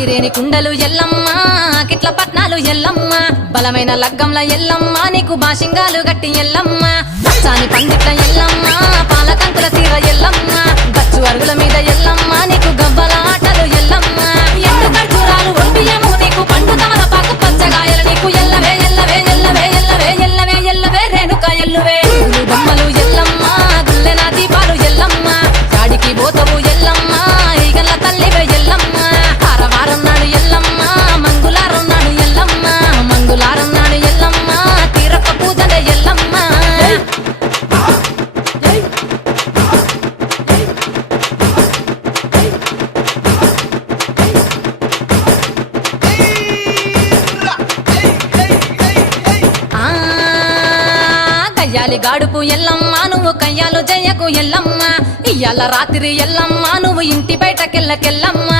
ఐరేని కుండలు ఎల్లమ్మ కిట్ల పట్నాలు ఎల్లమ్మ బలమైన లగ్గంల ఎల్లమ్మ నీకు బాషింగాలు గట్టి ఎల్లమ్మ పచ్చాని పందిట్ల ఎల్లమ్మ పాలకంకుల సీర ఎల్లమ్మ గచ్చు అరుగుల మీద ఎల్లమ్మ నీకు గవ్వల ఆటలు ఎల్లమ్మ ఎండు ఖర్జూరాలు ఒంటియము నీకు పండు తమలపాకు పచ్చగాయలు నీకు ఎల్లవే ఎల్లవే ఎల్లవే ఎల్లవే ఎల్లవే ఎల్లవే రేణుక ఎల్లువే బొమ్మలు ఎల్లమ్మ గుల్లెన దీపాలు ఎల్లమ్మ చాడికి పోతవు ఎల్లమ్మ ఈగల తల్లివే ఎల్లమ్మ ఆరవారం నాడు ఎల్లమ్మ మంగులారం నాడు ఎల్లమ్మ మంగులారం నాడు ఎల్లమ్మ తీరప్ప పూజలే ఎల్లమ్మ కయ్యాలి గాడుపు ఎల్లమ్మ నువ్వు కయ్యాలు జయ్యకు ఎల్లమ్మ ఇయ్యాల రాత్రి ఎల్లమ్మ నువ్వు ఇంటి బయటకెళ్ళకెళ్ళమ్మ